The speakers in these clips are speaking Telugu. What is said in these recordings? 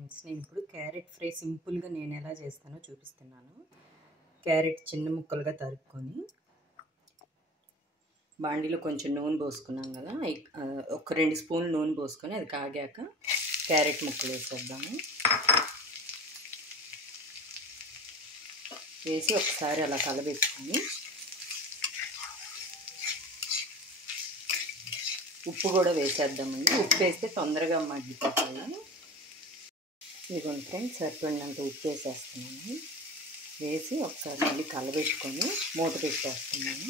ఫ్రెండ్స్, నేను ఇప్పుడు క్యారెట్ ఫ్రై సింపుల్గా నేను ఎలా చేస్తానో చూపిస్తున్నాను. క్యారెట్ చిన్న ముక్కలుగా తరుక్కొని బాండీలో కొంచెం నూనె పోసుకున్నాం కదా, ఒక 2 స్పూన్లు నూనె పోసుకొని అది కాగాక క్యారెట్ ముక్కలు వేసేద్దాము. వేసి ఒకసారి అలా కలబెట్టుకొని ఉప్పు కూడా వేసేద్దామండి. ఉప్పు వేస్తే తొందరగా మగ్గిపోతాయి. ఇదిగోండి ఫ్రెండ్స్, సరిపడినంత ఉప్పు వేసేస్తున్నాను. వేసి ఒకసారి మళ్ళీ కలబెట్టుకొని మూత పెట్టేస్తున్నాను.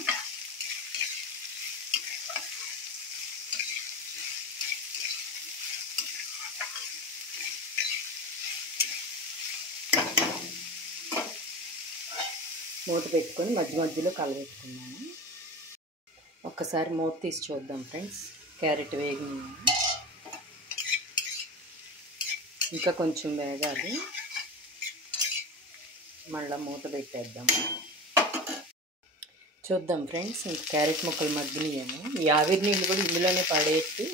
మూత పెట్టుకొని మధ్య మధ్యలో కలబెట్టుకున్నాను. ఒక్కసారి మూత తీసి చూద్దాం ఫ్రెండ్స్. క్యారెట్ వేగినాయి, ఇంకా కొంచెం వేగాలి. మళ్ళీ మూత పెట్టేద్దాము. చూద్దాం ఫ్రెండ్స్, ఇంకా క్యారెట్ ముక్కలు మగ్గినాయేమో. ఈ ఆవిరి నీళ్ళు కూడా ఇందులోనే పడేసి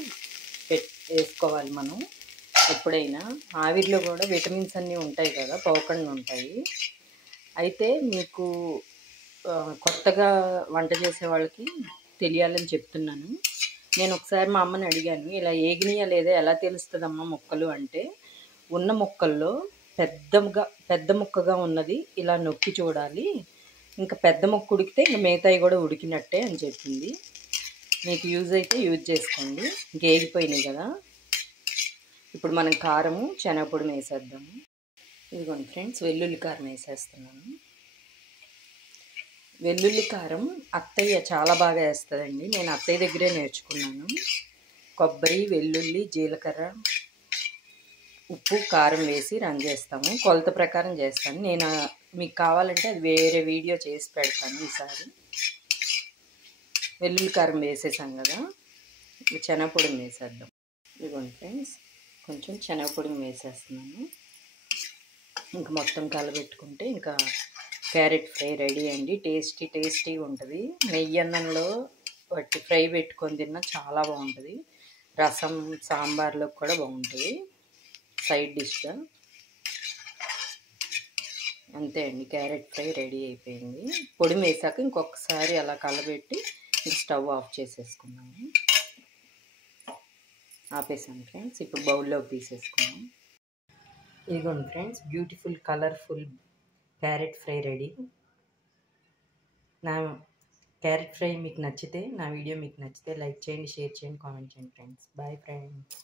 వేసుకోవాలి మనం. ఎప్పుడైనా ఆవిరిలో కూడా విటమిన్స్ అన్నీ ఉంటాయి కదా, పోకుండా ఉంటాయి. అయితే మీకు కొత్తగా వంట చేసే వాళ్ళకి తెలియాలని చెప్తున్నాను. నేను ఒకసారి మా అమ్మని అడిగాను, ఇలా ఏగినాయా లేదా ఎలా తెలుస్తుందమ్మా ముక్కలు అంటే, ఉన్న ముక్కల్లో పెద్ద ముక్కగా ఉన్నది ఇలా నొక్కి చూడాలి, ఇంకా పెద్ద ముక్క ఉడికితే ఇంకా మిగతాయి కూడా ఉడికినట్టే అని చెప్పింది. మీకు యూజ్ అయితే యూజ్ చేసుకోండి. ఇంక ఏగిపోయినాయి కదా, ఇప్పుడు మనం కారము శనగపొడి వేసేద్దాము. ఇదిగోండి ఫ్రెండ్స్, వెల్లుల్లి కారం వేసేస్తున్నాను. వెల్లుల్లి కారం అత్తయ్య చాలా బాగా వేస్తుందండి. నేను అత్తయ్య దగ్గరే నేర్చుకున్నాను. కొబ్బరి, వెల్లుల్లి, జీలకర్ర, ఉప్పు, కారం వేసి రన్ చేస్తాము. కొలత ప్రకారం చేస్తాను నేను. మీకు కావాలంటే అది వేరే వీడియో చేసి పెడతాను ఈసారి. వెల్లుల్లి కారం వేసేసాం కదా, శనగపొడి వేసేద్దాం. ఇదిగోండి ఫ్రెండ్స్, కొంచెం శనగపొడి వేసేస్తున్నాను. ఇంకా మొత్తం కలబెట్టుకుంటే ఇంకా క్యారెట్ ఫ్రై రెడీ అండి. టేస్టీగా ఉంటుంది. నెయ్యి అన్నంలో వట్టి ఫ్రై పెట్టుకొని తిన్నా చాలా బాగుంటుంది. రసం, సాంబార్లో కూడా బాగుంటుంది సైడ్ డిష్గా. అంతే అండి, క్యారెట్ ఫ్రై రెడీ అయిపోయింది. పొడి వేసాక ఇంకొకసారి అలా కలబెట్టి స్టవ్ ఆఫ్ చేసేసుకున్నాము. ఆపేసాను ఫ్రెండ్స్. ఇప్పుడు బౌల్లోకి తీసేసుకున్నాం. ఇదిగోండి friends, beautiful colourful carrot fry ready. నా క్యారెట్ ఫ్రై మీకు నచ్చితే, నా వీడియో మీకు నచ్చితే లైక్ చేయండి, షేర్ చేయండి, కామెంట్ చేయండి ఫ్రెండ్స్. Bye friends.